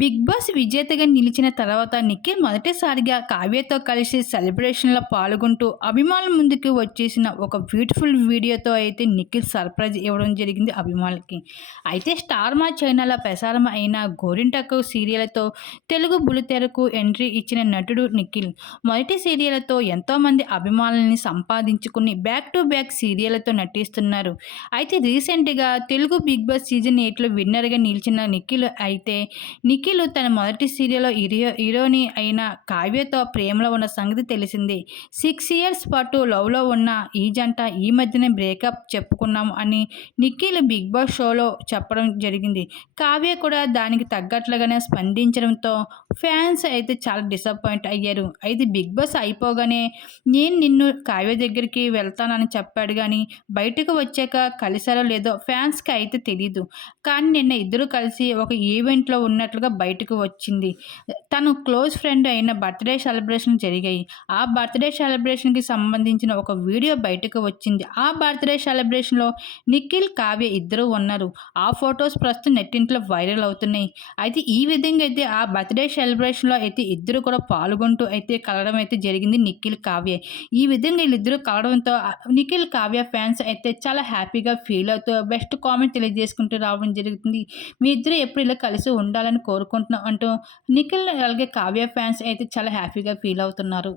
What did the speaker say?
Big boss విజేతగా నిలిచిన తర్వాత నిఖిల్ మొదటిసారిగా కావ్యతో కలిసి సెలబ్రేషన్లో పాల్గొంటూ అభిమానుల ముందుకు వచ్చేసిన ఒక బ్యూటిఫుల్ వీడియోతో అయితే నిఖిల్ సర్ప్రైజ్ ఇవ్వడం జరిగింది అభిమానులకి. అయితే స్టార్ మా చైనాలో ప్రసారం అయిన గోరింటకు సీరియల్తో తెలుగు బులితెరకు ఎంట్రీ ఇచ్చిన నటుడు నిఖిల్ మొదటి సీరియల్తో ఎంతోమంది అభిమానులని సంపాదించుకుని బ్యాక్ టు బ్యాక్ సీరియల్తో నటిస్తున్నారు. అయితే రీసెంట్గా తెలుగు బిగ్ బాస్ సీజన్ ఎయిట్లో విన్నర్గా నిలిచిన నిఖిల్ అయితే నిఖిల్ నిఖిల్ తన మొదటి సీరియల్లో హీరో హీరోని అయిన కావ్యతో ప్రేమలో ఉన్న సంగతి తెలిసింది. సిక్స్ ఇయర్స్ పాటు లవ్లో ఉన్న ఈ జంట ఈ మధ్యనే బ్రేకప్ చెప్పుకున్నాం అని నిఖిల్ బిగ్ బాస్ షోలో చెప్పడం జరిగింది. కావ్య కూడా దానికి తగ్గట్లుగానే స్పందించడంతో ఫ్యాన్స్ అయితే చాలా డిసప్పాయింట్ అయ్యారు. అయితే బిగ్ బాస్ అయిపోగానే నేను నిన్ను కావ్య దగ్గరికి వెళ్తానని చెప్పాడు కానీ బయటకు వచ్చాక కలిసారో లేదో ఫ్యాన్స్కి అయితే తెలియదు కానీ నిన్న ఇద్దరు కలిసి ఒక ఈవెంట్లో ఉన్నట్లుగా బయటకు వచ్చింది. తను క్లోజ్ ఫ్రెండ్ అయిన బర్త్డే సెలబ్రేషన్ జరిగాయి. ఆ బర్త్డే సెలబ్రేషన్కి సంబంధించిన ఒక వీడియో బయటకు వచ్చింది. ఆ బర్త్డే సెలబ్రేషన్లో నిఖిల్ కావ్య ఇద్దరు ఉన్నారు. ఆ ఫొటోస్ ప్రస్తుతం నెట్టింట్లో వైరల్ అవుతున్నాయి. అయితే ఈ విధంగా అయితే ఆ బర్త్డే సెలబ్రేషన్లో అయితే ఇద్దరు కూడా పాల్గొంటూ అయితే కలవడం అయితే జరిగింది నిఖిల్ కావ్య. ఈ విధంగా వీళ్ళిద్దరూ కలవడంతో నిఖిల్ కావ్య ఫ్యాన్స్ అయితే చాలా హ్యాపీగా ఫీల్ అవుతూ బెస్ట్ కామెంట్ తెలియజేసుకుంటూ రావడం జరుగుతుంది. మీ ఇద్దరు ఎప్పుడు ఇలా కలిసి ఉండాలని కోరుకుంటున్నాం అంటూ నిఖిల్ అలాగే కావ్య ఫ్యాన్స్ అయితే చాలా హ్యాపీగా ఫీల్ అవుతున్నారు.